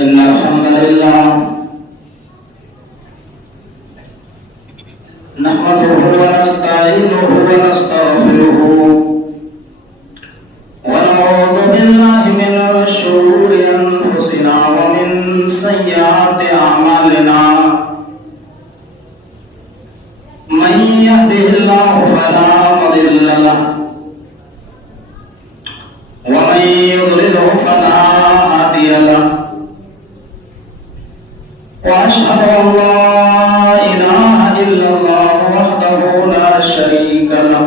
إن الحمد لله نحمده ونستعينه ونستغفره ونعوذ بالله من شرور أنفسنا ومن سيئات أعمالنا من يهده الله فلا مضل له ومن يضلله فلا هادي له وأشهد أن لا إله إلا الله وحده لا شريك له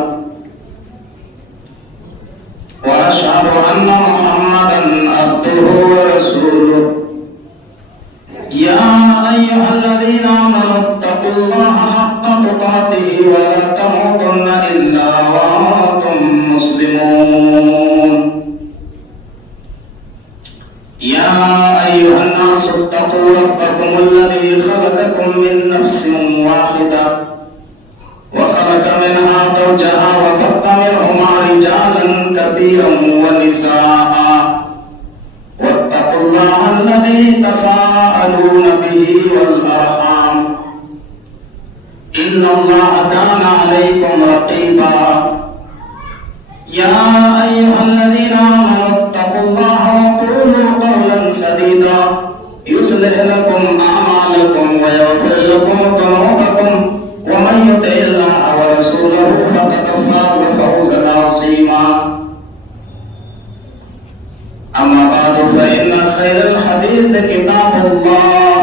وأشهد أن محمدا عبده ورسوله يا أيها الذين آمنوا اتقوا الله حق تقاته ولا تموتن إلا وأنتم مسلمون يا أيها الناس اتقوا ربكم الذي خلقكم من نفس واحدة وخلق منها زوجها وبث منهما رجالا كثيرا ونساء واتقوا الله الذي تساءلون به والأرحام إن الله كان عليكم رقيبا يا أيها الذين آمنوا اتقوا الله وقولوا قولا سديدا يصلح لكم أعمالكم ويغفر لكم ذنوبكم ومن يطع الله ورسوله فقد فاز فوزا عظيما أما بعد فإن خير الحديث كتاب الله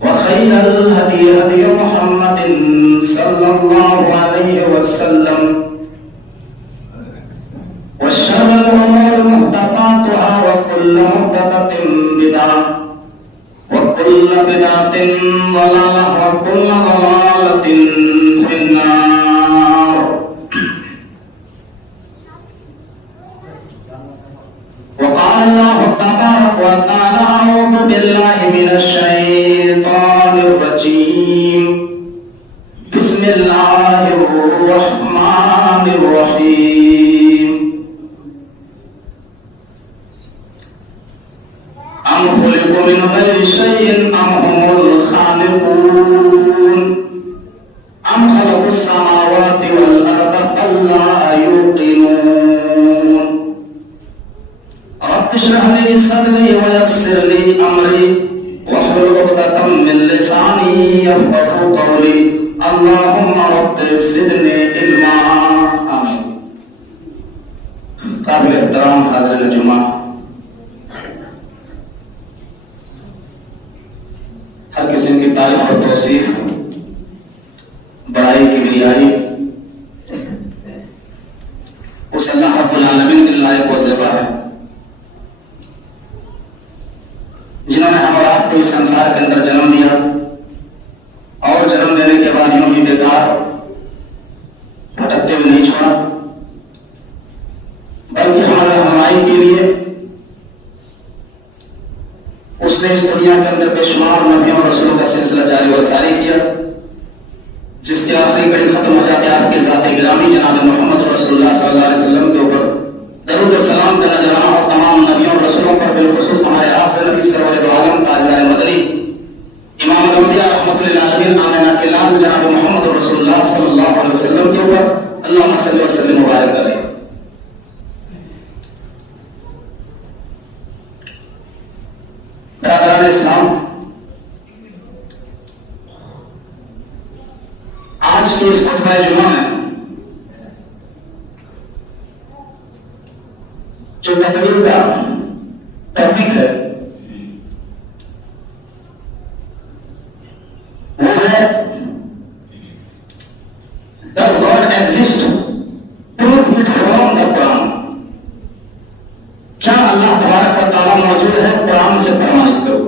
وخير الهدي هدي محمد صلى الله عليه وسلم وشر الأمور محدثاتها وكل محدثة بدعة وكل بدعة ضلالة وكل ضلالة في النار. وقال الله تبارك وتعالى أعوذ بالله من الشيطان الرجيم بسم الله الرحمن الرحيم أم خلقوا من غير شيء أم هم الخالقون أم خلقوا السماوات والأرض بل لا يوقنون رب اشرح لي صدري ويسر لي أمري واحلل عقدة من لساني يفقهوا قولي اللهم رب زدني علما آمين. قابل احترام حاضرین جمعہ، ہر قسم کی تعریف اور توصیف بڑائی کی بڑائی اس اللہ رب العالمین کے لائق و زیبا ہے جنہوں نے ہم اور آپ کو اس سنسار کے اندر جنم دیا اور جنم دینے کے بعد یوں ہی بیکار بھٹکتے ہوئے نہیں چھوڑا، بلکہ ہماری رہنمائی کے لیے اس نے اس دنیا کے اندر بے شمار نبیوں اور رسولوں کا سلسلہ جاری و ساری کیا، جس کی آخری کڑی ختم ہو جاتی ہے آپ کے ذات گرامی جناب محمد رسول اللہ صلی اللہ علیہ وسلم کے اوپر درود و سلام کا نذرانہ اور تمام نبیوں اور رسولوں پر بالخصوص ہمارے آخری نبی سرور دو عالم تاجدار مدنی امام الانبیاء رحمۃ للعالمین آمنہ کے لال جناب محمد رسول اللہ صلی اللہ علیہ وسلم کے اوپر اللہم صلی وسلم مبارک کرے. برادران اسلام، آج کی اس خطبہ جمعہ میں جو تقریر کا ٹاپک ہے وہ ہے Does God exist? Prove it from the Quran. کیا اللہ تبارک و تعالیٰ موجود ہے؟ قرآن سے پرمانت کرو.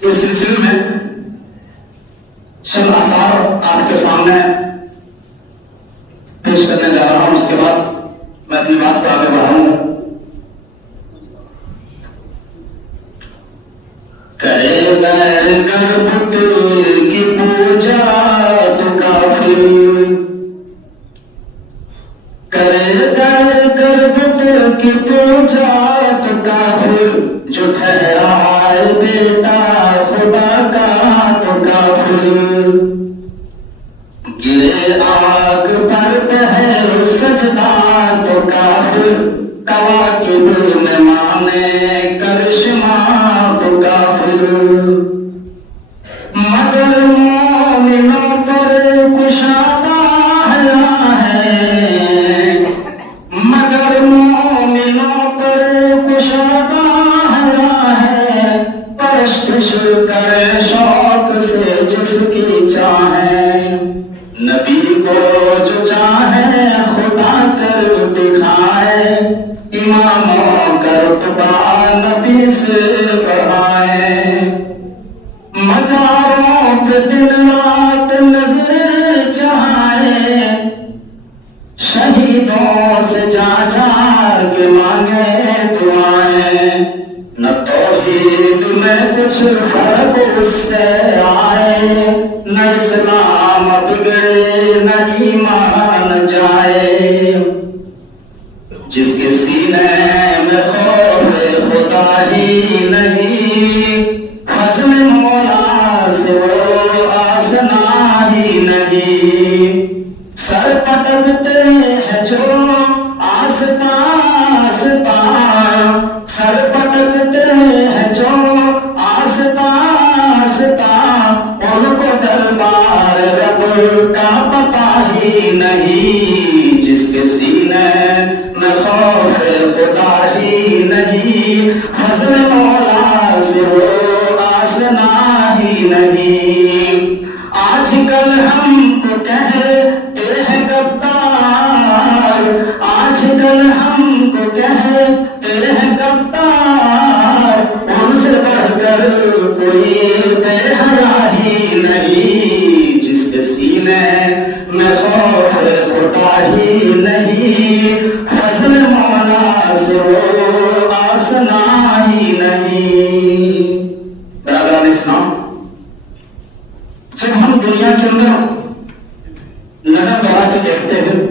اس سلسلے میں چند آثار آپ کے سامنے پیش کرنے جا رہا ہوں، اس کے بعد میں اپنی بات کو آگے بڑھاؤں گا. کرے غیر گر بت کی پوجا تو کافر کرے گر گر بت کی پوجا تو کافر، جو ٹھہرائے بیٹا خدا کا تو کافر، گرے آگ پر پہر سجدہ تو کافر، کواکب میں مانے کرشمہ تو کافر، مگر مومنوں پر کشادہ ہے، مگر مومنوں پر کشادہ ہے، پرستش کرے شوق سے جس کی چاہے، نبی کو جو چاہے خدا کر دکھائے، اماموں کا رتبہ نبی سے بڑھائے، مزاروں پہ دن رات نظر چاہے، شہیدوں سے جا جا کے مانگے دعائیں، نہ توحید میں کچھ فرق اس سے آئے، نہ اسلام بگڑے نہ ایمان جائے، جس کے سینے میں خوف خدا ہی نہیں، حزم مولا سے وہ آسنا ہی نہیں، سر پٹکتے ہیں جو آستان آستان، سر پٹکتے ہیں جو آستان آستان، ان کو دربار رب کا پتہ ہی نہیں، جس کے سینے میں خوف خدا ہی نہیں، حضر مولا سے وہ آسنا ہی نہیں، آج کل ہم کو کہتے ہیں غدار، آج کل ہم کو کہتے ہیں غدار، ان سے بڑھ کر کوئی بے حیا ہی نہیں، جس کے سینے میں خوف خدا ہی نہیں، حضر مولا سے وہ آسنا ہی نہیں۔ برادران اسلام، جب ہم دنیا کے اندر نظر دوڑا کے دیکھتے ہیں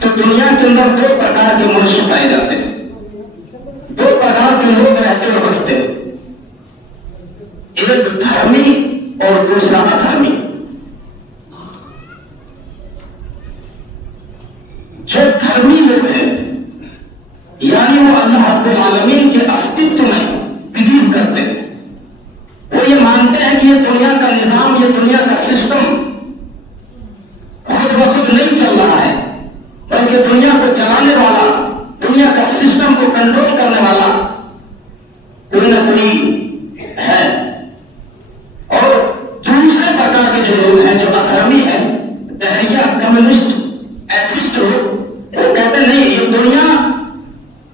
تو دنیا کے اندر دو پرکار کے منشی پائے جاتے ہیں، دو پرکار کے لوگ رہتے اور بستے، ایک دھرمی اور دوسرا ادھرمی۔ جو دھرمی لوگ ہیں یعنی وہ اللہ رب العالمین کے استتو میں بلیو کرتے ہیں، وہ یہ مانتے ہیں کہ یہ دنیا کا نظام، یہ دنیا کا سسٹم خود بخود نہیں چل رہا ہے، بلکہ دنیا کو چلانے والا، دنیا کا سسٹم کو کنٹرول کرنے والا کوئی نہ کوئی ہے۔ اور دوسرے پرکار کے جو لوگ ہیں، جو ادھرمی ہیں، دہریہ، کمیونسٹ، ایتھسٹ لوگ، وہ کہتے ہیں نہیں، یہ دنیا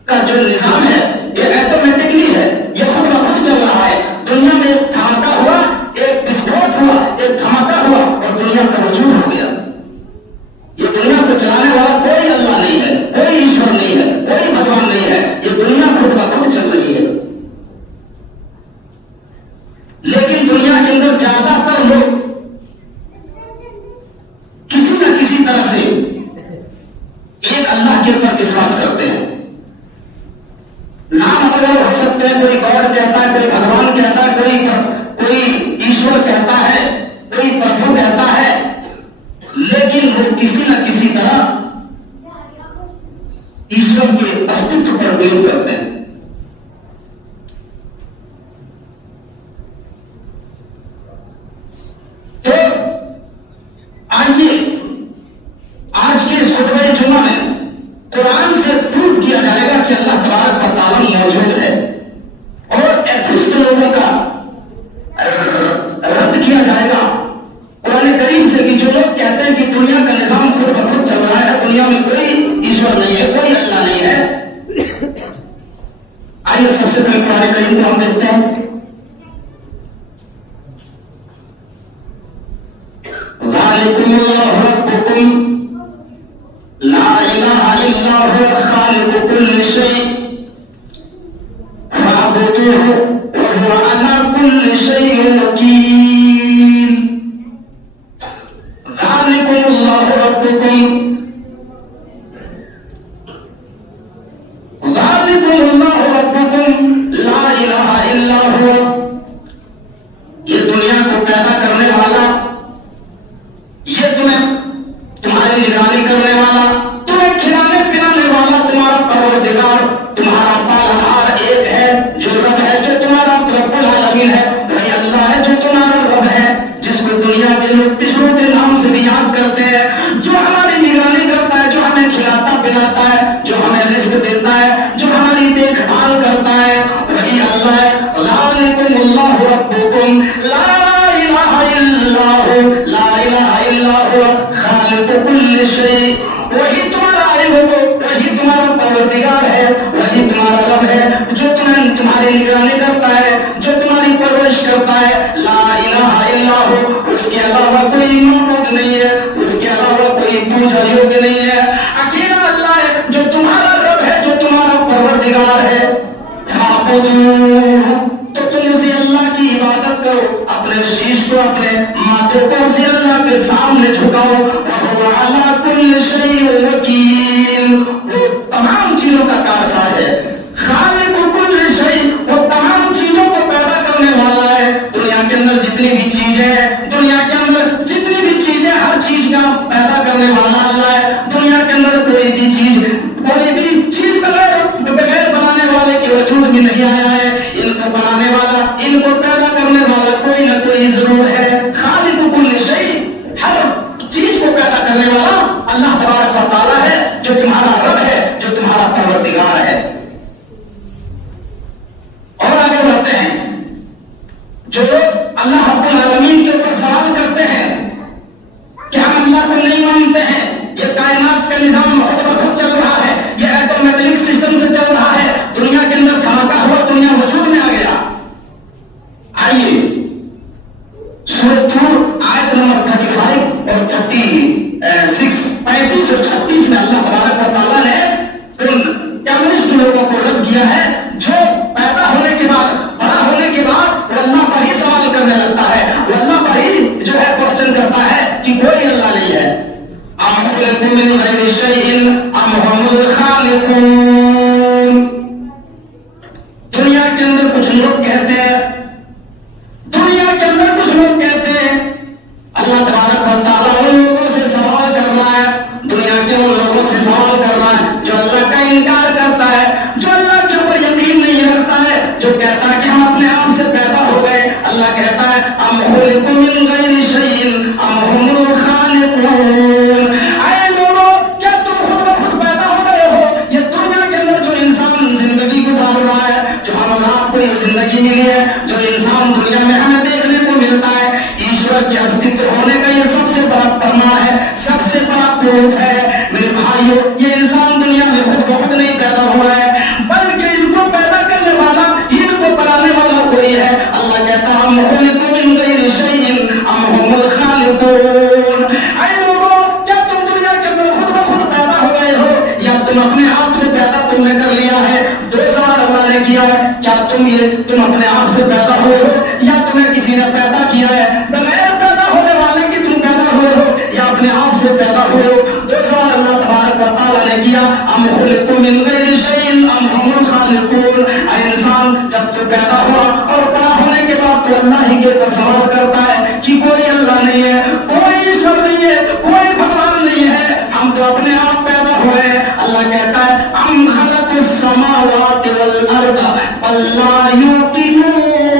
کا جو نظام ہے یہ ایٹومیٹکلی ہے، یہ خود بخود چل رہا ہے، دنیا میں ایک دھماکہ ہوا، ایک وسفوٹ ہوا، ایک دھماکہ ہوا اور دنیا کا وجود ہو گیا۔ یہ دنیا کو چلانے والا کوئی اللہ نہیں ہے، کوئی ایشور نہیں ہے، کوئی بھگوان نہیں ہے، یہ دنیا خود بخود چل رہی ہے۔ لیکن دنیا کے اندر زیادہ تر لوگ کسی نہ کسی طرح سے ایک اللہ کے اوپر وشواس کرتے ہیں، نام الگ الگ ہو سکتے ہیں، کوئی گاڈ کہتا ہے، کوئی بھگوان کہتا ہے، کوئی ایشور کہتا ہے، کوئی پربھو کہتا ہے، لیکن وہ کسی نہ کسی طرح ایشور کے استتو پر بلیو کرتے ہیں۔ تو آئیے آج کے اس خطبہ جمعہ میں قرآن سے پروف کیا جائے گا کہ اللہ تبارک و تعالی موجود ہے، اور ایتھسٹ لوگوں کا رد کیا جائے گا قرآن کریم سے کہ جو لوگ کہتے ہیں کہ دنیا کا نظام خود بخود چل رہا ہے، دنیا میں کوئی ایشور نہیں ہے، کوئی اللہ نہیں ہے۔ آئیے سب سے پہلے قرآن کریم کو ہم دیکھتے ہیں۔ ذالکم اللہ ربکم لا الہ الا هو خالق كل شيء فاعبدوه وهو على كل شيء وكيل۔ ذالکم اللہ ربکم، निगरानी करने वाला, तुम्हें खिलाने पिलाने वाला तुम्हारा परवरदिगार, तुम्हारा पालनहार एक है, जो रब है, जो तुम्हारा रब्बुल आलमीन है, वही अल्लाह है जो तुम्हारा रब है, जिसको दुनिया के लोग पिछड़ों के नाम से भी याद करते हैं, जो हमारी निगरानी करता है, जो हमें खिलाता पिलाता है, जो हमें रिस्क देता है, जो हमारी देखभाल करता है, वही अल्लाह है। ज़ालिकुमुल्लाहु रब्बुकुम ला इलाहा इल्लाहु, ला इलाहा इल्लाहु खालिकु कुल्लि शै। वही तुम्हारा इलाह, वही तुम्हारा परवरदिगार है, वही तुम्हारा रब है, जो तुम्हारी निगरानी करता है, जो तुम्हारी परवरिश करता है। ला इलाहा इल्लाहु, उसके अलावा कोई माबूद नहीं है, उसके अलावा कोई पूजा योग्य नहीं है। अकेला अल्लाह है जो तुम्हारा रब है, जो तुम्हारा परवरदिगार है। तो तुम उसी अल्लाह की इबादत करो, अपने शीश को, अपने माथे को उसी अल्लाह के सामने झुकाओ। वहुवा अला कुल्लि शैइन वकील, वो तमाम चीजों का कारसाज है। खालिकु कुल्लि शै, वो तमाम चीजों को पैदा करने वाला है। दुनिया के अंदर जितनी भी चीजें हैं, दुनिया के अंदर जितनी भी चीजें, हर चीज का पैदा करने वाला अल्लाह है। दुनिया के अंदर कोई भी चीज बगैर बनाने वाले के वजूद में नहीं आया है। इनको बनाने वाला, इनको पैदा करने वाला कोई ना कोई जरूर है। खालिकु कुल्लि शै, हर चीज को पैदा करने वाला अल्लाह तबारक व तआला है, जो तुम्हारा रब है, जो तुम्हारा परवरदिगार है। और आगे बढ़ते हैं। जो लोग अल्लाह रब्बुल आलमीन के ऊपर सवाल करते हैं कि हम अल्लाह को नहीं मानते हैं, ये कायनात का निजाम बहुत वक्त चल रहा है, ये ऑटोमेटिक सिस्टम से चल रहा है, दुनिया के अंदर धमाका हुआ, दुनिया वजूद में आ गया। आइए सूरह तूर आयत नंबर 35 और 36, 35 और 36 में अल्लाह तबारक व तआला ने उन कम्युनिस्ट लोगों को रद्द किया है जो पैदा होने के बाद, बड़ा होने के बाद वो अल्लाह पर ही सवाल करने लगता है, वो अल्लाह पर ही जो है क्वेश्चन करता है कि कोई अल्लाह नहीं है। अम खुलिकू मिन गैरि शैइन अम हुमुल खालिकून। दुनिया के अंदर कुछ लोग कहते हैं, दुनिया के अंदर कुछ लोग कहते हैं, अल्लाह तबारक व तआला उन लोगों से सवाल कर रहा है, दुनिया के उन लोगों से सवाल कर रहा है जो अल्लाह का इनकार करता है, जो अल्लाह के ऊपर यकीन नहीं रखता है, जो कहता है कि हम अपने आप से पैदा हो गए। अल्लाह कहता है अम खुलिकू मिन गैरि शैइन अम हुमुल खालिकून। आए लोगों, क्या तुम खुद ब खुद पैदा हो गए हो? ये दुनिया के अंदर जो इंसान जिंदगी गुजार रहा है, जो हम आपको ये जिंदगी मिली है, जो इंसान दुनिया में हमें देखने को मिलता है, ईश्वर के अस्तित्व होने का ये सबसे बड़ा प्रमाण है, सबसे बड़ा प्रूफ है। मेरे भाइयों, ये इंसान दुनिया में खुद ब खुद नहीं पैदा हुआ है, बल्कि इनको पैदा करने वाला, इनको बनाने वाला कोई है। अल्लाह कहता है अम खुलिकू मिन गैरि शैइन अम हुमुल खालिकून। ऐ लोगों, क्या तुम दुनिया के अंदर खुद ब खुद पैदा हो गए हो, या तुम अपने आप से पैदा तुमने कर लिया है? दो सवाल अल्लाह ने किया है, क्या तुम अपने आप से पैदा हुए हो, या तुम्हें किसी ने पैदा किया है? बगैर पैदा होने वाले की तुम पैदा हुए हो, या अपने आप से पैदा हुए हो? दो सवाल अल्लाह तबारक व तआला ने किया। अम खुलिकू मिन गैरि शैइन अम हुमुल खालिकून। ऐ इंसान, जब तू पैदा हुआ और बड़ा होने के बाद तो अल्लाह ही के ऊपर सवाल करता है कि कोई अल्लाह नहीं है, कोई ईश्वर नहीं है, कोई भगवान नहीं है, हम तो अपने आप पैदा हुए हैं। अल्लाह कहता है अम खलक़ुस समावाति वल अर्द वल्ला युक़िनून।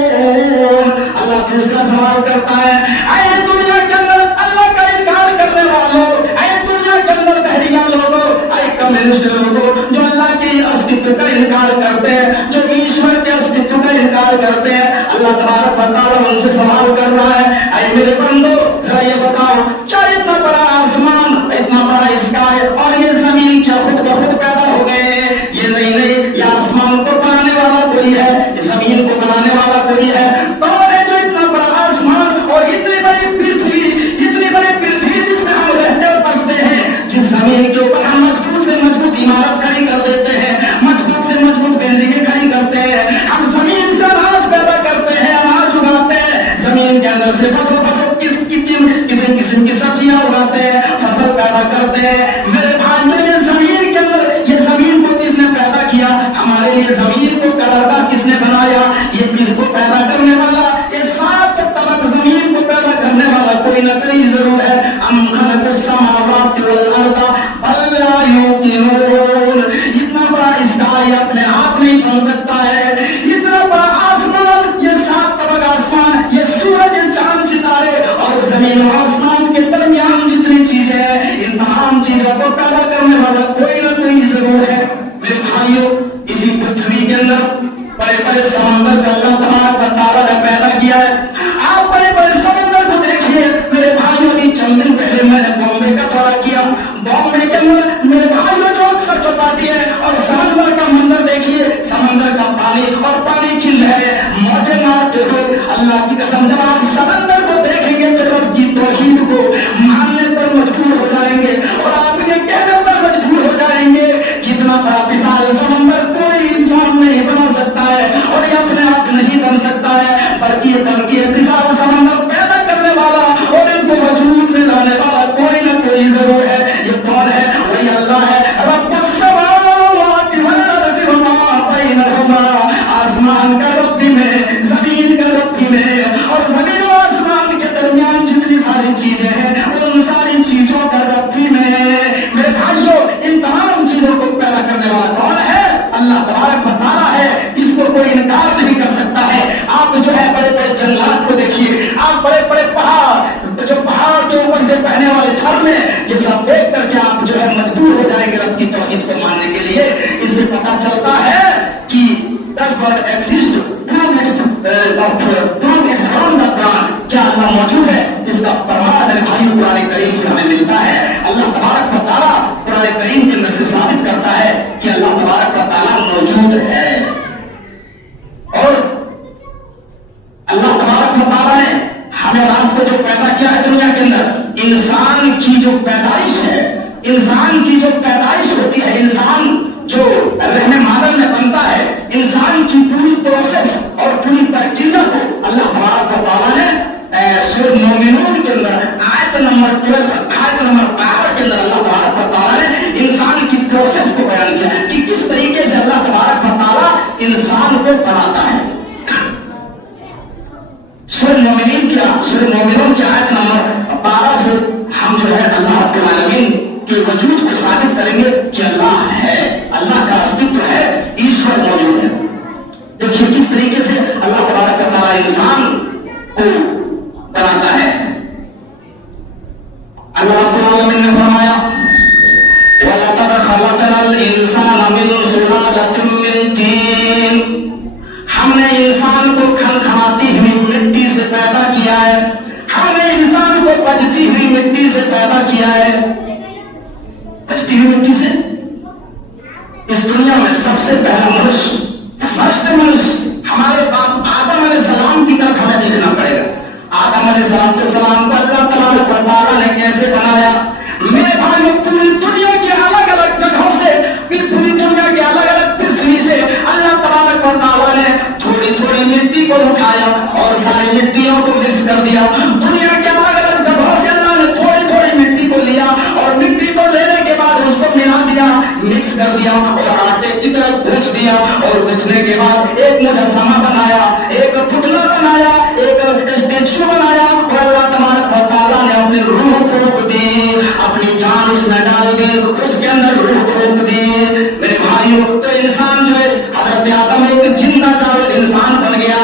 अल्लाह दूसरा सवाल करता है, ऐ दुनिया के अंदर अल्लाह का इनकार करने वालों, ऐ दुनिया के अंदर दहरिया लोगों, ऐ कम्युनिस्ट लोगों, जो अल्लाह के अस्तित्व का इनकार करते हैं, जो ईश्वर के अस्तित्व का इनकार करते हैं, अल्लाह तबारक व तआला उनसे सवाल कर रहा है, ऐ मेरे बंदो, जरा ये बताओ, क्या इतना बड़ा आसमान, इतना बड़ा स्काई और ये जमीन क्या खुद ब खुद पैदा हो गए? ये नहीं, ये आसमान को बनाने वाला कोई है, ये जमीन को बनाने वाला कोई है। कौन है जो इतना बड़ा आसमान और इतनी बड़ी पृथ्वी जिसमें हम रहते और बसते हैं, जिस जमीन के ऊपर हम मजबूत से मजबूत इमारत खड़ी कर देते हैं, मजबूत से मजबूत बिल्डिंगें खड़ी करते हैं, हम जमीन से अनाज पैदा करते हैं, अनाज उगाते हैं, जमीन के अंदर से फसल किस्म की सब्जियां उगाते हैं, फसल पैदा करते हैं। मेरे भाई, ये जमीन के अंदर, ये जमीन को किसने पैदा किया? हमारे लिए जमीन को कलरदार किसने बनाया? ये इसको पैदा करने वाला, ये 7 तबक जमीन को पैदा करने वाला कोई ना कोई जरूर है। अम खलक़ुस समावाति वल अर्द इन तमाम चीजों को पैदा करने वाला कोई ना कोई जरूर है। मेरे भाइयों, इसी पृथ्वी के अंदर बड़े बड़े समंदर का अल्लाह तबारक व तआला ने पैदा किया है। आप बड़े बड़े समंदर को देखिए मेरे भाइयों। की चंद दिन पहले मैंने बॉम्बे का दौरा किया। बॉम्बे के अंदर मेरे भाइयों जो अक्सर चौपाटी है और समंदर का मंजर देखिए, समंदर का पानी और पानी की लहरें मौजें मारते हो। अल्लाह की कसम, जब आप समंदर को देखेंगे तो रब की तौहीद को मानने पर मजबूर हो जाएंगे और आप ये कहने पर मजबूर हो जाएंगे कि इतना बड़ा विशाल समंदर कोई इंसान नहीं बना सकता है और ये अपने आप नहीं बन सकता है, बल्कि ये विशाल समंदर पैदा करने वाला और इनको वजूद में लाने वाला कोई ना कोई जरूर है। ये कौन है? वही अल्लाह है। रब्बुस समावाति वल अर्दि वमा बैनहुमा, आसमान का रब भी में, जमीन का रब भी में, और जमीन और आसमान के दरमियान जितनी सारी चीजें हैं उन सारी चीजों का रब भी में। मेरे भाइयों, इन तमाम चीजों को पैदा करने वाला कौन है? अल्लाह तबारक व तआला है। इसको कोई इनकार नहीं कर सकता है। आप जो है बड़े बड़े जंगलात को देखिए, आप बड़े बड़े पहाड़, जो पहाड़ के ऊपर से बहने वाले झरने, ये सब देख करके आप जो है मजबूर हो जाएंगे रब की तौहीद को मानने के लिए। इससे पता चलता है कि does God exist? क्या अल्लाह मौजूद है? इसका प्रमाण मेरे भाइयों कुरान करीम से हमें मिलता है। अल्लाह तबारक व तआला कुरान करीम के अंदर से साबित करता है कि अल्लाह तबारक व तआला मौजूद है। और अल्लाह तबारक व तआला ने हमें और आपको जो पैदा किया है दुनिया के अंदर, इंसान की जो पैदाइश है, इंसान की जो पैदाइश होती है, इंसान जो रहने मादर में बनता है, इंसान की पूरी प्रोसेस और पूरी प्रक्रिया को अल्लाह तबारक व तआला ने सूरह मोमिनून के अंदर आयत नंबर 12, आयत नंबर 12 के अंदर अल्लाह तबारक व तआला ने इंसान की प्रोसेस को बयान किया कि किस तरीके से अल्लाह तबारक व तआला इंसान को बनाता है। सूरह मोमिनून की आयत नंबर 12 से हम जो है अल्लाह रब्बुल आलमीन के वजूद को साबित करेंगे कि अल्लाह है, अल्लाह का अस्तित्व है, ईश्वर मौजूद है। देखिए किस तरीके से अल्लाह तबारक व तआला इंसान को बनाता है। अल्लाह रब्बुल आलमीन ने फरमाया, वलक़द खलक़नल इंसान मिन सुलालतिन मिन तीन, हमने इंसान को खनखनाती हुई मिट्टी से पैदा किया है। हमने इंसान को बजती हुई मिट्टी से पैदा किया है। बजती हुई मिट्टी से इस दुनिया में सबसे पहला मनुष्य, फर्स्ट मनुष्य हमारे बाप आदम अलैहिस्सलाम की तरफ हमें देखना पड़ेगा। आदम अलैहिस्सलाम को अल्लाह तबारक व तआला ने कैसे बनाया? मेरे भाइयों, पूरी दुनिया के अलग अलग जगहों से, पूरी दुनिया के अलग अलग पृथ्वी से अल्लाह तबारक व तआला ने थोड़ी थोड़ी मिट्टी को उठाया और सारी मिट्टियों को मिक्स कर दिया। दुनिया के अलग अलग जगहों से अल्लाह ने थोड़ी थोड़ी मिट्टी को लिया और मिट्टी को लेने के बाद उसको मिला दिया, मिक्स कर दिया और आटे की तरफ गूंथ दिया और गूंथने के बाद एक मुजस्समा बनाया, एक पुतला बनाया, एक स्टैचू बनाया और अल्लाह तबारक व तआला ने अपनी रूह फूंक दी, अपनी जान उसमें डाल दी, उसके अंदर रूह फूंक दी। मेरे भाइयों, तो इंसान जो है हजरत आदम एक जिंदा जावेद इंसान बन गया,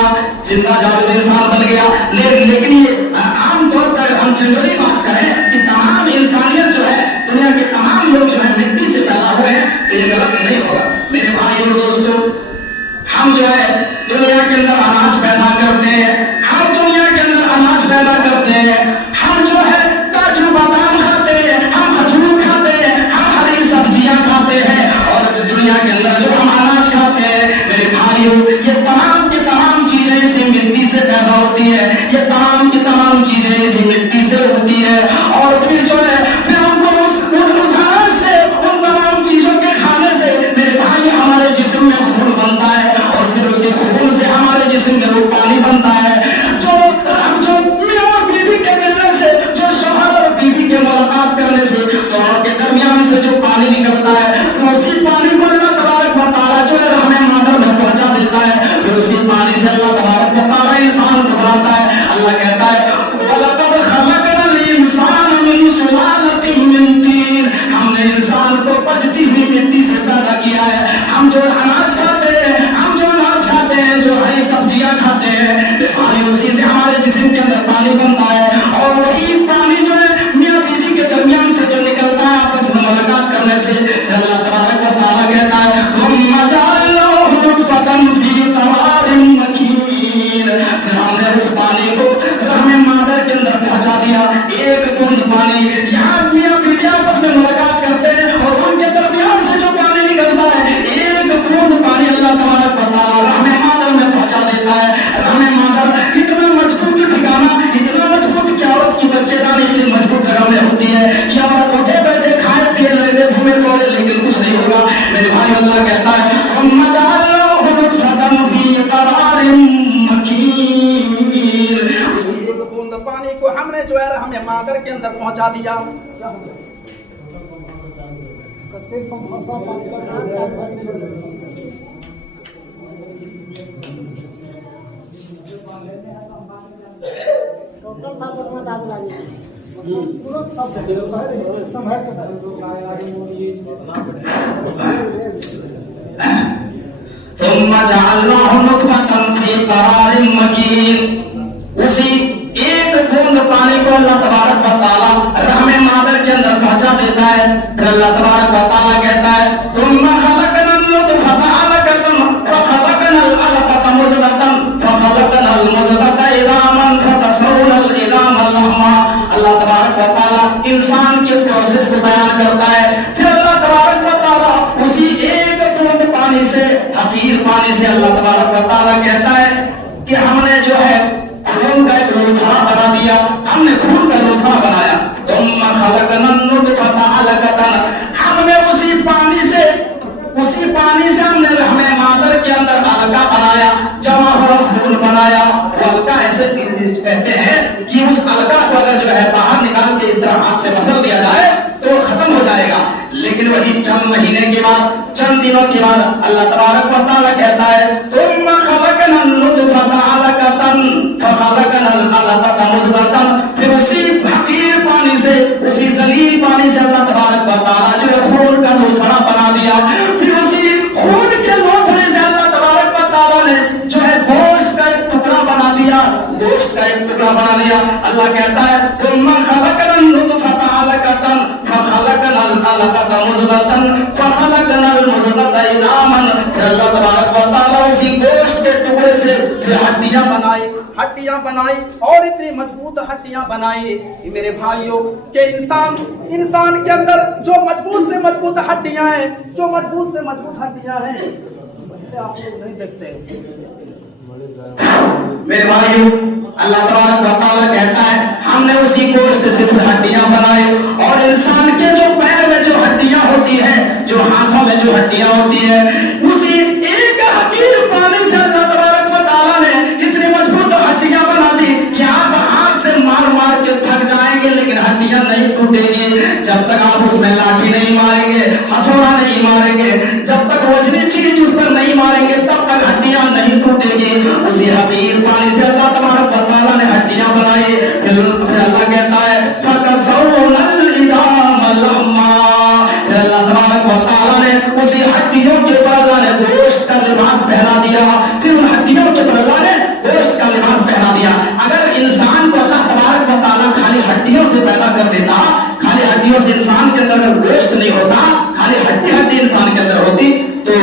जिंदा जावेद इंसान बन गया। लेकिन ये आमतौर पर हम जनरली बात करें कि तमाम इंसानियत जो है, दुनिया के तमाम लोग जो है मिट्टी से पैदा हुए हैं, तो ये गलत नहीं होगा। मेरे भाइयों दोस्तों, हम जो है दुनिया के अंदर अनाज पैदा करते हैं, हम दुनिया के अंदर अनाज पैदा करते हैं, हम जो है काजू बादाम खाते हैं, हम खजूर खाते हैं, हम हरी सब्जियां खाते हैं और दुनिया के अंदर जो हम अनाज खाते हैं, मेरे भाइयों, ये तमाम की तमाम चीजें इसी मिट्टी से पैदा होती है। ये तमाम की तमाम चीजें इसी मिट्टी से होती है और फिर जो है फिर हमको उस अनाज से, उन तमाम चीजों के खाने से मेरे भाई हमारे जिस्म में खून बनता है और फिर उसी खून से हमारे जिस्म में वो पानी बनता है जो मियां और बीवी के मिलने से, जो शौहर और बीवी के मुलाकात करने से दोनों के दरमियान से जो पानी निकलता है, उसी पानी को अल्लाह तबारक व तआला जो है हमें मादर में पहुंचा देता है। फिर उसी पानी से अल्लाह तबारक व तआला इंसान को बनाता है। अल्लाह कहता है, वलक़द मुलाकात करने से अल्लाह तबारक व तआला कहता है सुम्मा जअलनाहु नुतफतन फी क़रारिन मकीन, फिर हमने उस पानी को रहम मादर के अंदर पहुंचा दिया। एक बूंद पानी, यहाँ मियां बीवी आपस में मुलाकात करते हैं और उनके दरमियान से जो पानी निकलता है, एक बूंद पानी अल्लाह तबारक व तआला रहम मादर में पहुंचा देता है। रहम मादर इतना मजबूत ठिकाना, इतना मजबूत कि औरत की बच्चेदानी इतनी मजबूत जगह में होती है कि औरत उठे बैठे खाए पिए लगे घूमे दौड़े लेकिन कुछ नहीं होगा। मेरे भाई अल्लाह कहता है सुम्मा जअलनाहु नुतफतन फी क़रारिन मकीन, उसी एक बूंद पानी को हमने जो है हमें मादर के अंदर पहुंचा दिया। सुम्मा जअलनाहु नुतफतन फी क़रारिन मकीन, उसी एक बूंद पानी को अल्लाह तबारक व तआला रहम मादर के अंदर पहुंचा देता है। फिर अल्लाह तबारक व तआला कहता है सुम्मा खलकनल नुतफता अलकतन फखलकनल अलकता मुज़गतन फखलकनल मुज़गता इदामन फकसौनल इदाम लहमा। अल्लाह तबारक व तआला इंसान के प्रोसेस को बयान करता है। फिर अल्लाह तबारक व तआला उसी एक बूंद पानी से, हकीर पानी से अल्लाह तबारक व तआला कहता है कि हमने जो है खून का एक लोथड़ा बना दिया, हमने खून का लोथड़ा बनाया। सुम्मा खलकनन नुतफता अलकतन, हमने उसी पानी से हमने रहमे मादर के अंदर अलका बनाया, जमा हुआ खून बनाया। अलका ऐसे कहते हैं कि उस अलका को अगर जो है बाहर निकाल के इस तरह हाथ से मसल दिया जाए तो खत्म हो जाएगा, लेकिन वही चंद महीने के बाद, चंद दिनों के बाद अल्लाह तबारक व तआला कहता है तुम्मा खलकनन नुतफता अलकतन फखलकनल अलकता मुज़गतन, फिर उसी हकीर पानी से, उसी जलील पानी से अल्लाह तबारक व तआला जो है खून का लोथड़ा बना दिया। फिर उसी खून के लोथड़े से अल्लाह तबारक व तआला ने जो है गोश्त का एक टुकड़ा बना दिया, गोश्त का एक टुकड़ा बना दिया। अल्लाह कहता है तुम्मा खलकनन नुतफता अलकतन फखलकनल अलकता मुज़गतन फखलकनल मुज़गता इदामन, फिर अल्लाह तबारक व तआला उसी गोश्त के टुकड़े से फिर हड्डियां बनाई और इतनी मजबूत हड्डियां बनाई मेरे भाइयों के इंसान के अंदर जो मजबूत से मजबूत हड्डियां हैं, जो मजबूत से मजबूत हड्डियां हैं, आप लोग नहीं देखते मेरे भाइयों। अल्लाह तबारक व तआला कहता है हमने उसी गोश्त से हड्डियां बनाई, और इंसान के जो पैर में जो हड्डियां होती है, जो हाथों में जो हड्डियां होती है, उसी एक हकीर पानी से अल्लाह तबारक व तआला ने इतनी मजबूत हड्डियां बना दी कि आप हाथ से मार मार के थक जाएंगे लेकिन हड्डियां नहीं टूटेंगी। जब तक आप उसमें लाठी नहीं मारेंगे, हथौड़ा नहीं मारेंगे, जब तक वजनी चीज उस पर नहीं मारेंगे, तब तक हड्डियां नहीं टूटेंगी। उसी हकीर पानी से अल्लाह तबारक व तआला ने हड्डियां बनाई। फिर अल्लाह कहता है फकसौनल इदाम लहमा, फिर अल्लाह तबारक व तआला ने उसी हड्डियों के ऊपर अल्लाह ने गोश्त का लिबास पहना दिया। फिर उन हड्डियों के ऊपर अल्लाह ने गोश्त का लिबास पहना दिया। अगर इंसान को अल्लाह तबारक व तआला खाली हड्डियों से पैदा कर देता, खाली हड्डियों से इंसान के अंदर अगर गोश्त नहीं होता, खाली हड्डी इंसान के अंदर होती तो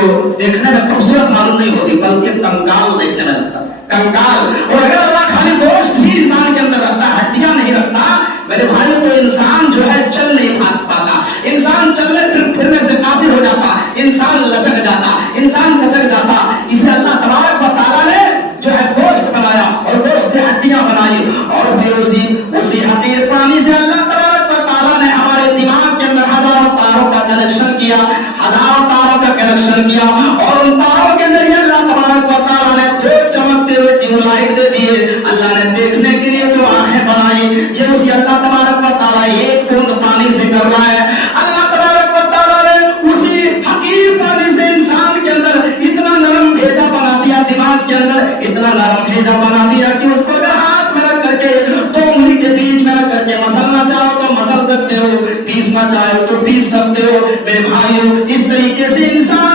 देखने में खूबसूरत मालूम नहीं होती, बल्कि कंकाल देखने में लगता, कंकाल। और अगर अल्लाह खाली गोश्त ही इंसान के अंदर रखता, हड्डियां नहीं रखता मेरे भाइयों, तो इंसान जो है चल नहीं पाता, इंसान चलने फिरने से कासिर हो जाता, इंसान लचक जाता, इंसान लचक जाता। इसे अल्लाह तबारक व तआला ने जो है गोश्त बनाया और गोश्त से हड्डियां बनाई, और फिर उसी हकीर पानी से अल्लाह तबारक व तआला ने हमारे दिमाग के अंदर हजारों तारों का कनेक्शन किया, हजारों तारों का कनेक्शन किया, और उन तारों के जरिए अल्लाह तबारक व तआला ने दो चमकते हुए ट्यूबलाइट दे दिए। अल्लाह ने देखने के लिए जो आंखें बनाई, ये उसी अल्लाह तबारक व तआला एक बूंद पानी से कर रहा है। अल्लाह तबारक व तआला ने उसी हकीर पानी से इंसान के अंदर इतना नरम भेजा बना दिया, दिमाग के अंदर इतना नरम भेजा बना दिया कि उसको अगर हाथ में रख करके दो उंगली के बीच में रख करके मसलना चाहो तो मसल सकते हो, पीसना चाहो तो पीस सकते हो। मेरे भाइयों, इस तरीके से इंसान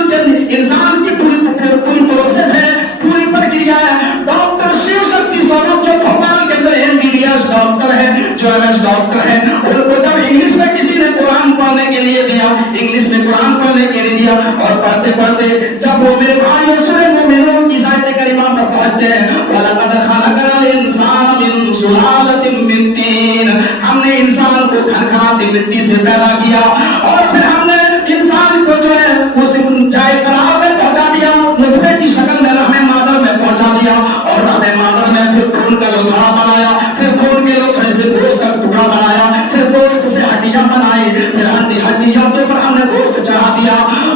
की पूरी प्रोसेस है, पूरी प्रक्रिया है। डॉक्टर शिव शक्ति स्वरूप जो भोपाल के अंदर MBBS डॉक्टर है, जो MS डॉक्टर है, उनको जब इंग्लिश में किसी ने कुरान पढ़ने کے لیے دیا, انگلش میں قرآن پڑھنے کے لیے دیا, اور پڑھتے پڑھتے جب وہ میرے بھائی سورہ مومنون کی آیت کریمہ پر پہنچتے ہیں, وَلَقَدْ خَلَقْنَا الْإِنسَانَ مِنْ سُلَالَةٍ مِّن طِينٍ, ہم نے انسان کو کھنکھناتی مٹی سے پیدا کیا, اور پھر ہم نے انسان کو جو ہے اس جائے قرار میں پہنچا دیا, نطفے کی شکل میں رحم مادر میں پہنچا دیا, اور رحم مادر میں پھر خون کا لوتھڑا بنایا, پھر خون کے لوتھڑے سے گوشت کا ٹکڑا بنایا, پھر گوشت سے ہڈیاں بنائی, پھر ہڈیوں کے اوپر ہم نے گوشت چڑھا دیا,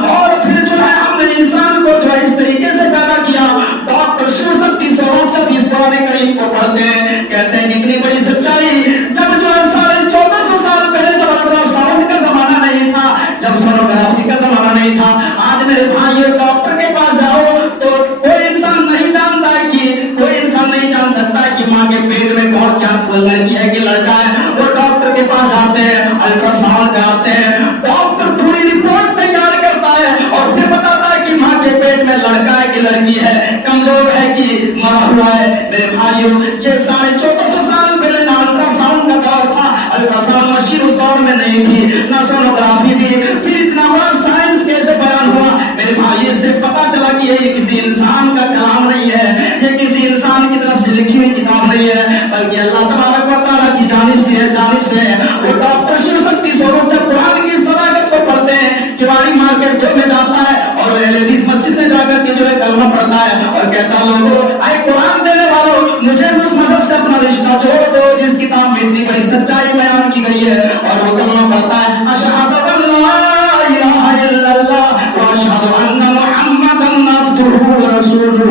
اور پھر جو ہے ہم نے انسان کو جو ہے اس طریقے سے پیدا کیا. ڈاکٹر شیو شکتی سوروپ جب اس قرآن کریم کو پڑھتے ہیں کہتے ہیں کتنی بڑی سچائی, جب جو ہے 1450 سال پہلے جب الٹرا ساؤنڈ کا زمانہ نہیں تھا, جب سونوگرافی کا زمانہ نہیں تھا, آج میرے بھائیوں ڈاکٹر کے پاس جاؤ تو کوئی انسان نہیں جانتا کہ کوئی انسان نہیں جان سکتا کہ ماں کے پیٹ میں کون کیا لڑکی ہے کہ لڑکا ہے. وہ ڈاکٹر کے پاس آتے ہیں, الٹرا ساؤنڈ کراتے ہیں, ڈاکٹر پوری رپورٹ تیار کرتا ہے اور پھر بتاتا ہے کہ ماں کے پیٹ میں لڑکا ہے کہ لڑکی ہے, کمزور ہے کہ مرا ہوا ہے. میرے بھائیوں یہ 1450 سال پہلے نہ الٹرا ساؤنڈ کا دور تھا, الٹرا ساؤنڈ مشین اس دور میں نہیں تھی, نہ سونوگرافی تھی, پھر اتنا بڑا سائنس کیسے بیان ہوا. میرے بھائی اس سے پتا چلا کہ یہ کسی انسان کا کلام نہیں ہے, یہ کسی انسان کی طرف سے لکھی ہوئی کتاب نہیں ہے, بلکہ اللہ تبارک و تعالیٰ کی جانب سے ہے. وہ ڈاکٹر شیو شکتی سوروپ جب قرآن کی صداقت کو پڑھتے ہیں, کیواری مارکیٹ میں جاتا ہے اور لیڈیز مسجد میں جا کر کے جو ہے کلمہ پڑھتا ہے اور کہتا ہے لوگوں اے قرآن دینے والوں, مجھے اس مذہب سے اپنا رشتہ جوڑ دو جس کتاب میں اتنی بڑی سچائی بیان کی گئی ہے. اور وہ کلمہ پڑھتا ہے اشہد ان لا الہ الا اللہ واشہد ان محمدا عبدہ ورسولہ.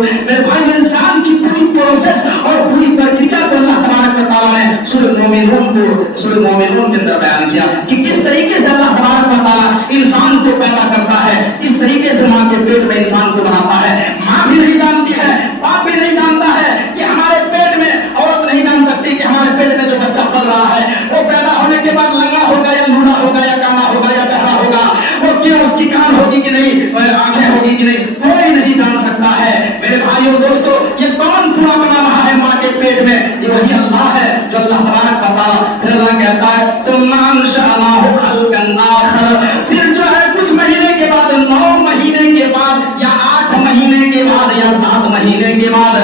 میرے بھائی انسان کی پوری پروسیس اور پوری پرکریا کو اللہ تبارک و تعالیٰ نے سورہ مومنون کے اندر بیان کیا کہ کس طریقے سے اللہ تبارک و تعالیٰ انسان کو پیدا کرتا ہے, کس طریقے سے ماں کے پیٹ میں انسان کو بناتا ہے. ماں بھی نہیں جانتی ہے, باپ بھی نہیں جانتا ہے کہ ہمارے پیٹ میں, عورت نہیں جان سکتی کہ ہمارے پیٹ میں جو بچہ پل رہا ہے وہ پیدا ہونے کے بعد لنگا ہوگا یا لوڑا ہوگا یا کانا ہوگا یا بہرا ہوگا, وہ کیوں, اس کی کان ہوگی کہ نہیں, آنکھیں ہوگی کہ نہیں, کوئی نہیں جان سکتا ہے. میرے بھائیوں دوستوں یہ کون پورا بنا رہا ہے ماں کے پیٹ میں, یہ وہی اللہ ہے جو اللہ تبارک و تعالیٰ. پھر اللہ کہتا ہے ثم انشأناه خلقا آخر, پھر جو ہے کچھ مہینے کے بعد, 9 مہینے کے بعد یا 8 مہینے کے بعد یا 7 مہینے کے بعد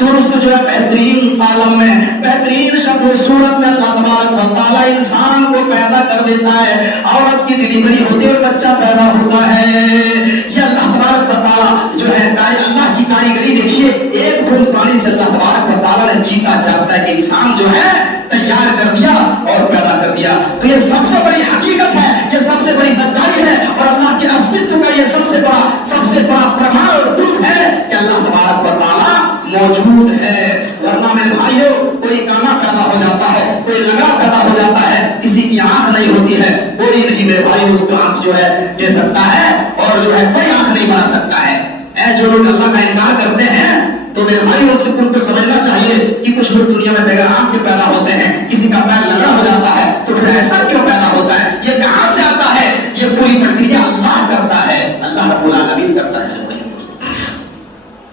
درست جو ہے بہترین عالم میں, بہترین شکل و صورت میں اللہ تبارک و تعالیٰ انسان کو پیدا کر دیتا ہے. عورت کی ڈلیوری ہوتی ہے اور بچہ پیدا ہوتا ہے. یہ اللہ تبارک و تعالیٰ جو ہے اللہ کی کاریگری دیکھیے, ایک بوند پانی سے اللہ تبارک و تعالیٰ نے چیتا چاہتا ہے کہ انسان جو ہے تیار کر دیا اور پیدا کر دیا. تو یہ سب سے بڑی حقیقت ہے, یہ سب سے بڑی سچائی ہے, اور اللہ کے اسمتو کا یہ سب سے بڑا پرمان اور پروف ہے کہ اللہ تبارک و تعالیٰ موجود ہے. ورنہ میرے بھائیوں کوئی کانا پیدا ہو جاتا ہے, کوئی لگا پیدا ہو جاتا ہے, کسی کی آنکھ نہیں ہوتی ہے, کوئی نہیں میرے بھائیوں اس کو آنکھ جو ہے دے سکتا ہے, اور جو ہے کوئی آنکھ نہیں بنا سکتا ہے. اے جو لوگ اللہ کا انکار کرتے ہیں تو میرے بھائی ان سے ان کو سمجھنا چاہیے کہ کچھ لوگ دنیا میں بغیر آنکھ کے پیدا ہوتے ہیں, کسی کا پیر لگا ہو جاتا ہے, تو پھر ایسا کیوں پیدا ہوتا ہے, یہ کہاں سے آتا ہے, یہ پوری پرکریا اللہ کرتا ہے, اللہ رب العالمین کرتا ہے.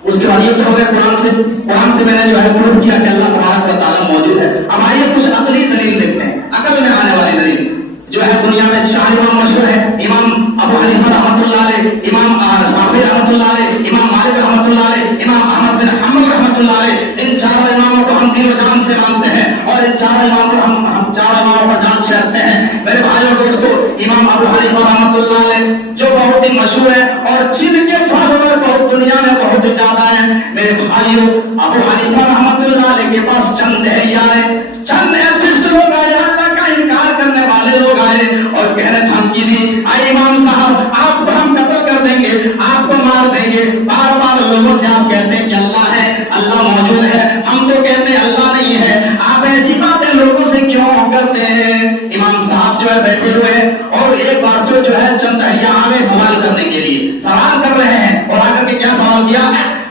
اس کے بعد یہ تو ہو گیا قرآن سے میں نے جو ہے پروف کیا کہ اللہ تبارک و تعالیٰ موجود ہے. اب آئیے کچھ عقلی دلیل دیکھتے ہیں, عقل میں آنے والی دلیل. جو ہے دنیا میں 4 امام مشہور ہے, امام ابو حنیفہ رحمۃ اللہ علیہ, امام شافعی رحمۃ اللہ علیہ, امام مالک رحمۃ اللہ علیہ, امام احمد بن حنبل رحمۃ اللہ علیہ. ان 4 اماموں کو ہم دل و جان سے مانتے ہیں, اور ان 4 اماموں کو ہم 4 اماموں پر جان سے رکھتے ہیں. میرے بھائیوں دوستوں, امام ابو حنیفہ رحمۃ اللہ علیہ جو بہت ہی مشہور ہے اور جن کے فالوور بہت دنیا میں بہت زیادہ ہیں. میرے بھائیوں ابو حنیفہ رحمۃ اللہ علیہ کے پاس چند دہریاں ہیں, چند ایتھسٹ لوگ آئے, اللہ کا انکار کرنے والے لوگ آئے اور کہنے دھمکی دی, اے امام صاحب آپ کو ہم قتل کر دیں گے, آپ کو مار دیں گے. بار بار لوگوں سے آپ کہتے ہیں کہ اللہ ہے, اللہ موجود ہے, ہم تو کہتے ہیں اللہ نہیں ہے, آپ ایسی باتیں لوگوں سے کیوں کرتے ہیں. امام صاحب جو ہے بیٹھے ہوئے اور ایک بار تو جو ہے چند دہریاں آ گئے سوال کرنے کے لیے, سوال کر رہے ہیں, اور آ کر کے کیا سوال کیا,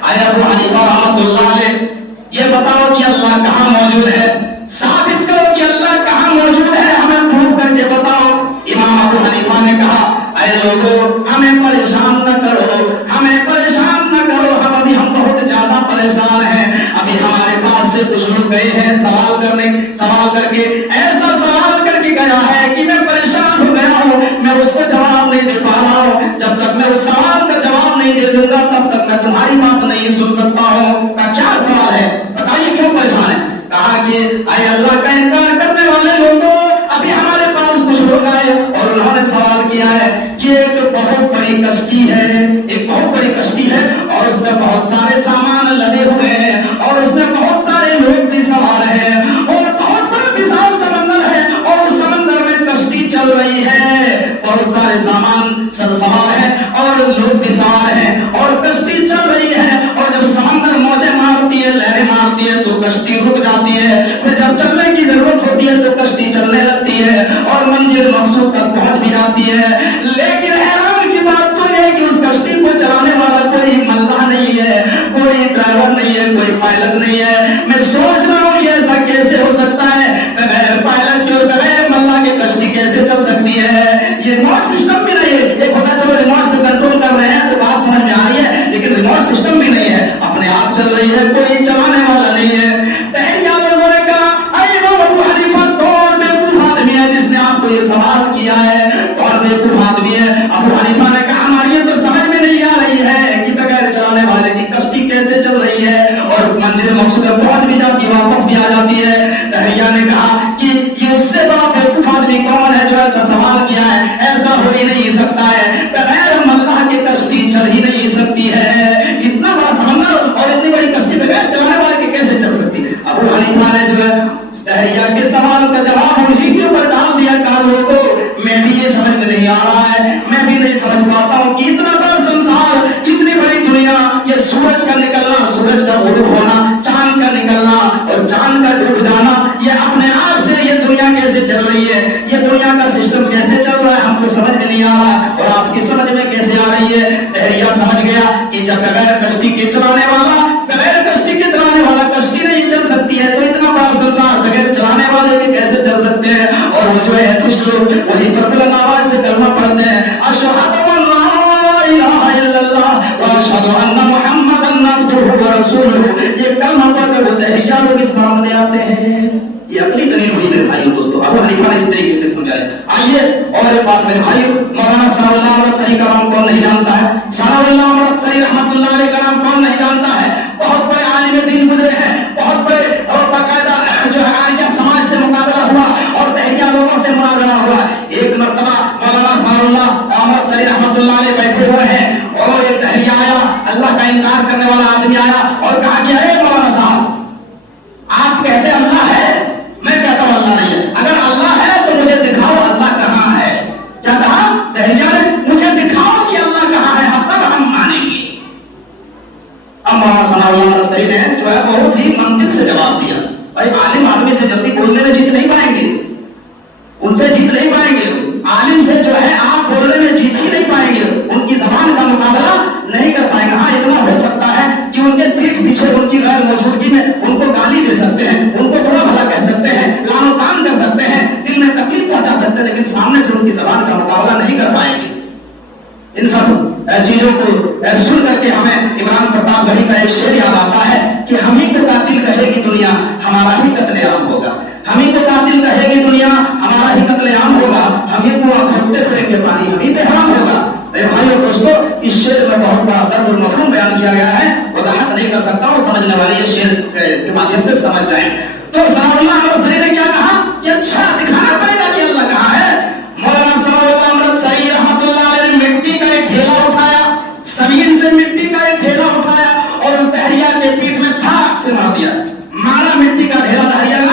اے ابو حنیفہ رحمۃ اللہ علیہ یہ بتاؤ کہ اللہ کہاں موجود ہے, ثابت کرو کہ اللہ کہاں موجود ہے, ہمیں پروف کر کے بتاؤ. امام ابو حنیفہ نے کہا اے لوگوں ہمیں پریشان نہ کرو, ہمیں پریشان نہ کرو, ہم بہت زیادہ پریشان ہیں. ابھی ہمارے پاس سے کچھ لوگ گئے ہیں سوال کر کے ایسا سوال کر کے گیا ہے کہ میں پریشان ہو گیا ہوں, میں اس کو جواب نہیں دے پا رہا ہوں، جب تک میں اس سوال کا جواب نہیں دے دوں گا تب تک میں تمہاری بات نہیں سن سکتا ہوں۔ کا کیا سوال ہے بتائیے، کیوں پریشان ہے؟ کہا کہ اے اللہ کا انکار کرنے والے لوگوں، ابھی ہمارے پاس کچھ لوگ آئے اور انہوں نے سوال کیا ہے کہ ایک بہت بڑی کشتی ہے، ایک بہت بڑی کشتی ہے اور اس میں بہت سارے سامان لدے ہوئے ہیں اور اس میں بہت سارے لوگ بھی سوار ہیں اور بہت بڑا وشال سمندر ہے اور اس سمندر میں کشتی چل رہی ہے، بہت سارے سامان سوار ہیں اور لوگ بھی سوار ہیں اور کشتی چل رہی ہے، اور جب سمندر موجیں مارتی ہے، لہریں مارتی ہے تو کشتی رک جاتی ہے، پھر جب چلنے کی ضرورت ہوتی ہے تو کشتی چلنے لگتی ہے اور منزل مقصود تک پہنچ بھی جاتی ہے۔ لیکن حیران کی بات تو یہ ہے کہ اس کشتی کو چلانے والا کوئی ملاح نہیں ہے، کوئی ڈرائیور نہیں ہے، کوئی پائلٹ نہیں ہے۔ میں سوچ رہا ہوں یہ ایسا کیسے ہو سکتا ہے، بغیر پائلٹ کے اور بغیر ملاح کے کشتی کیسے چل سکتی ہے؟ یہ ریموٹ سسٹم بھی نہیں ہے، ایک ہوتا چلو ریموٹ سے کنٹرول کر رہے ہیں تو بات سمجھ میں آ رہی ہے، لیکن ریموٹ سسٹم بھی نہیں ہے، اپنے آپ چل رہی ہے، کوئی چلانے والا نہیں ہے۔ جس نے آپ کو یہ سوال کیا ہے اور بیوقوف آدمی ہے۔ ابو حنیفہ نے کہا ہماری یہ تو سمجھ میں نہیں آ رہی ہے کہ بغیر چلانے والے کی کشتی کیسے چل رہی ہے اور منزل مقصود میں پہنچ بھی جاتی ہے، واپس بھی آ جاتی ہے۔ دہریہ نے کہا کہ یہ اس سے بڑا بیوقوف آدمی کون ہے جو ایسا سوال کیا ہے؟ ایسا ہو ہی نہیں سکتا ہے، بغیر اللہ کے کشتی چل ہی نہیں سکتی ہے۔ اتنا بڑا سمندر اور اتنی بڑی کشتی بغیر چلانے والے کی کیسے چل سکتی ہے؟ ابو حنیفہ نے جو ہے دہریہ کے سوال کا جواب انہی کے اوپر ڈال دیا۔ کہا لوگوں میں بھی یہ سمجھ میں نہیں آ رہا ہے، میں بھی نہیں سمجھ پاتا ہوں کہ اتنا بڑا سنسار، اتنی بڑی دنیا، یہ سورج کا نکلنا، سورج کا غروب ہونا، چاند کا نکلنا اور چاند کا ڈوب جانا، یہ اپنے آپ سے یہ دنیا کیسے چل رہی ہے، یہ دنیا کا سسٹم کیسے چل رہا ہے، ہم کو سمجھ میں نہیں آ رہا اور آپ کی سمجھ میں کیسے آ رہی ہے؟ دہریہ سمجھ گیا کہ جب بغیر کشتی کے چلانے والا کشتی نہیں چل سکتی ہے تو اتنا بڑا سنسار بغیر چلانے والے بھی کیسے چل سکتے ہیں؟ اور وہ جو ہے کچھ لوگ وہی پر بلند آواز سے کلمہ پڑھتے ہیں، اشہد ان لا الہ الا اللہ و اشہد ان محمدن عبدہ و رسولہ۔ یہ کلمہ پڑھ کر وہ دہریہ لوگ اسلام میں آتے ہیں۔ یہ اپنی دلیل ہوئی میرے بھائیوں دوستوں، ابو حنیفہ نے اس طریقے سے سمجھایا۔ آئیے اور ایک بات میرے بھائیوں، مولانا ثناء اللہ امرتسری کا نام کون نہیں جانتا ہے؟ ثناء اللہ امرتسری رحمۃ اللہ علیہ کا نام کون نہیں جانتا ہے؟ بہت بڑے عالم دین گزرے ہیں، بہت بڑے اور باقاعدہ جو ہے عالیہ سماج سے مقابلہ ہوا اور دہریہ لوگوں سے مناظرہ ہوا۔ ایک مرتبہ مولانا ثناء اللہ امرتسری رحمۃ اللہ علیہ بیٹھے ہوئے ہیں اور ایک دہریہ آیا، اللہ کا انکار کرنے والا آدمی آیا اور کہا کہ اے مولانا صاحب، آپ کہتے اللہ ہے، میں کہتا ہوں اللہ نہیں ہے، اگر اللہ ہے تو مجھے دکھاؤ اللہ کہاں ہے۔ کیا کہا دہریہ نے؟ مجھے دکھاؤ کہ اللہ کہاں ہے، تب ہم مانیں گے۔ اب مولانا ثناء اللہ امرتسری نے جو ہے بہت ہی منطق سے جواب دیا۔ بھائی عالم آدمی سے جلدی بولنے میں جیت نہیں پائیں گے، ان سے جیت نہیں پائیں گے، عالم سے جو ہے آپ بولنے میں جیت ہی نہیں پائیں گے، ان کی زبان کا مقابلہ نہیں کر پائیں گے۔ ہاں اتنا ہو سکتا ہے کہ ان کے پیٹھ پیچھے ان کی غیر موجودگی میں ان کو گالی دے سکتے ہیں، ان کو برا بھلا کہہ سکتے ہیں، لعن و طعن کر سکتے ہیں، دل میں تکلیف پہنچا سکتے ہیں، لیکن سامنے سے ان کی زبان کا مقابلہ نہیں کر پائیں گے۔ ان سب چیزوں کو سن کر کے ہمیں عمران پرتاپ گڑھی کا ایک شعر یاد آتا ہے کہ ہم ہی کو قاتل کہے گی دنیا، ہمارا ہی قتل عام ہوگا۔ ہم ہی کو قاتل کہے گی دنیا، ہمارا ہی قتل عام ہوگا۔ ہم ہی کو ہوتے پھریں گے پانی، ہم ہی پہ حرام ہوگا۔ میرے بھائیوں دوستوں، اس شعر میں بہت بڑا درد اور مفہوم بیان کیا گیا ہے، وضاحت نہیں کر سکتا ہوں، سمجھنے والے یہ شعر کے مادھیم سے سمجھ جائیں۔ تو ثناء اللہ امرتسری نے کیا کہا کہ اچھا دکھانا پڑے گا کہ اللہ کہاں ہے۔ مولانا ثناء اللہ امرتسری رحمۃ اللہ علیہ نے مٹی کا ایک ڈھیلا اٹھایا، زمین سے مٹی کا ایک ڈھیلا اٹھایا اور اس دہریہ کے پیٹھ میں تھاک سے مار دیا، مارا مٹی کا ڈھیلا دہریہ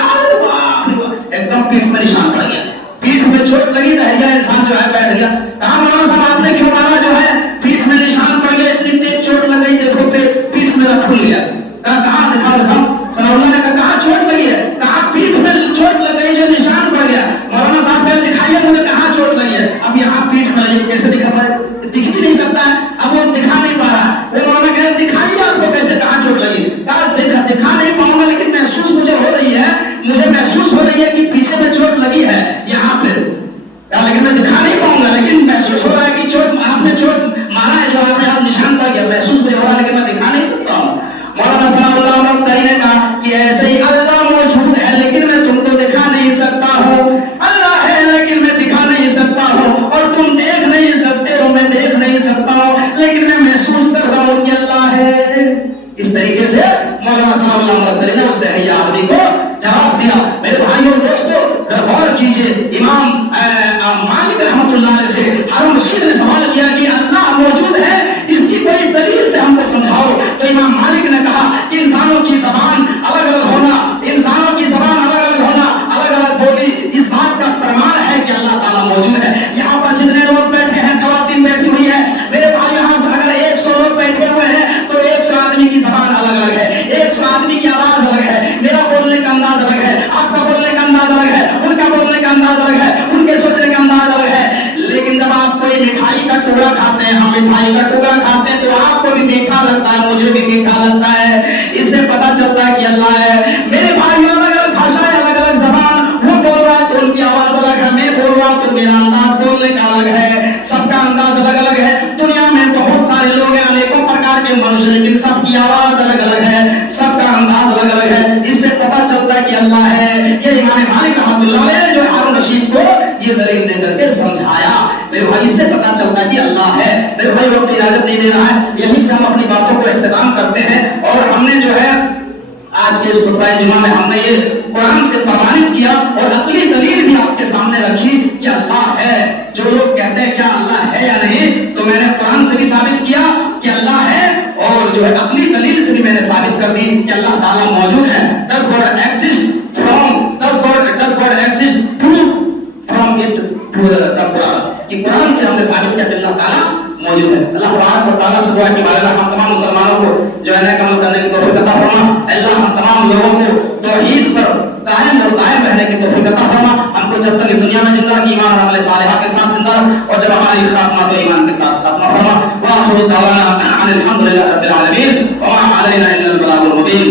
ایک دم پیٹھ میں نشان پڑ گیا، پیٹھ میں چوٹ لگی، دہریہ انسان جو ہے بیٹھ گیا۔ کہا مولانا صاحب آپ نے کیوں مارا؟ جو ہے پیٹھ میں نشان پڑ گیا، اتنی تیز چوٹ لگ گئی، دیکھو پیٹھ میرا کھل گیا۔ کہاں دکھا دکھاؤ؟ ثناء اللہ نے کہا چوٹ لگی ہے؟ کہا پیٹھ میں چوٹ لگ گئی جو نشان پڑ گیا۔ مولانا صاحب پہلے دکھائیے مجھے کہاں چوٹ لگی ہے۔ اب یہاں پیٹھ میں کیسے دکھا پائے؟ دکھ بھی نہیں سکتا ہے، اب وہ دکھا نہیں پا رہا۔ وہ مولانا کہہ رہے دکھائیے آپ کو کیسے کہاں چوٹ لگی۔ کہا دکھا نہیں پاؤں گا لیکن محسوس مجھے ہو رہی ہے، مجھے محسوس ہو رہی ہے کہ پیچھے میں چوٹ لگی ہے یہاں پہ۔ لیکن میں دکھا نہیں پاؤں گا، لیکن محسوس ہو رہا ہے کہ چوٹ آپ نے چوٹ مارا ہے جو آپ نے ہاتھ نشان پا گیا، محسوس مجھے ہو رہا ہے لیکن میں دکھا نہیں سکتا ہوں۔ مولانا ثناء اللہ امرتسری نے کہا کہ ایسے ہی اللہ موجود ہے لیکن میں تم کو دکھا نہیں سکتا ہوں، اللہ ہے لیکن میں دکھا نہیں سکتا ہوں، اور تم हारून रशीद ने सवाल किया कि अल्लाह मौजूद है, इसकी कोई दलील से हमको समझाओ। तो इमाम मालिक ने कहा कि इंसानों की ज़बान अलग अलग होना, इंसानों की ज़बान अलग अलग होना, अलग अलग बोली, इस बात का प्रमाण है कि अल्लाह ताला मौजूद है। यहाँ पर जितने लोग बैठे हैं, ख़वातीन बैठी हुई है, मेरे भाई, यहाँ से अगर 100 लोग बैठे हुए हैं तो 100 आदमी की ज़बान अलग अलग है, 100 आदमी की आवाज़ अलग है, मेरा बोलने का अंदाज अलग है, आपका बोलने का अंदाज अलग है, उनका बोलने का अंदाज अलग है, उनके सोचने का अंदाज अलग है। लेकिन जब आप कोई मिठाई का टुकड़ा खाते हैं, हम मिठाई का टुकड़ा खाते हैं तो आपको भी मीठा लगता है, मुझे भी मीठा लगता है। इससे पता चलता है कि अल्लाह है। मेरे भाइयों, अलग अलग भाषाएं, अलग अलग जबान, वो बोल रहा है तो उनकी आवाज अलग है, मैं बोल रहा हूं तो मेरा अंदाज बोलने का अलग है, सबका अंदाज अलग अलग है। दुनिया में बहुत सारे लोग हैं, अनेकों प्रकार के मनुष्य, लेकिन सबकी आवाज अलग अलग है, सबका अंदाज अलग अलग है। इससे पता चलता है कि अल्लाह है। ये इमाम मालिक रहमतुल्लाह अलैह ने जो हारून रशीद को ये दलील दे करके समझाया, मेरे भाई, इससे पता चलता है कि अल्लाह है। मेरे भाई, वक्त इजाजत नहीं दे रहा है, यहीं से हम अपनी बातों को इख्तिताम करते हैं। और हमने जो है आज के इस खुतबा जुमा में हमने ये कुरान से प्रमाणित किया और अकली दलील भी आपके सामने रखी कि अल्लाह है। जो लोग कहते हैं क्या अल्लाह है या नहीं, तो मैंने कुरान से भी साबित किया कि अल्लाह है, और जो है अकली दलील से भी मैंने साबित कर दी कि अल्लाह ताला मौजूद है। Does God exist prove from it to the Quran, कि कुरान से हमने साबित किया कि अल्लाह ताला मौजूद है। अल्लाह ताला से दुआ की माला हम तमाम मुसलमानों को जो है ना अमल करने की तौफीक अता फरमा। अल्लाह हम तमाम लोगों को तौहीद पर कायम और दायम रहने की तौफीक अता फरमा। हमको जब तक इस दुनिया में जिंदा रखी, ईमान और अमल सालिहा के साथ जिंदा, और जब हमारी खात्मा तो ईमान के साथ खात्मा फरमा। व आखिरु दअवाना अनिल हम्दुलिल्लाहि रब्बिल आलमीन व मा अलैना इल्लल बलागुल मुबीन।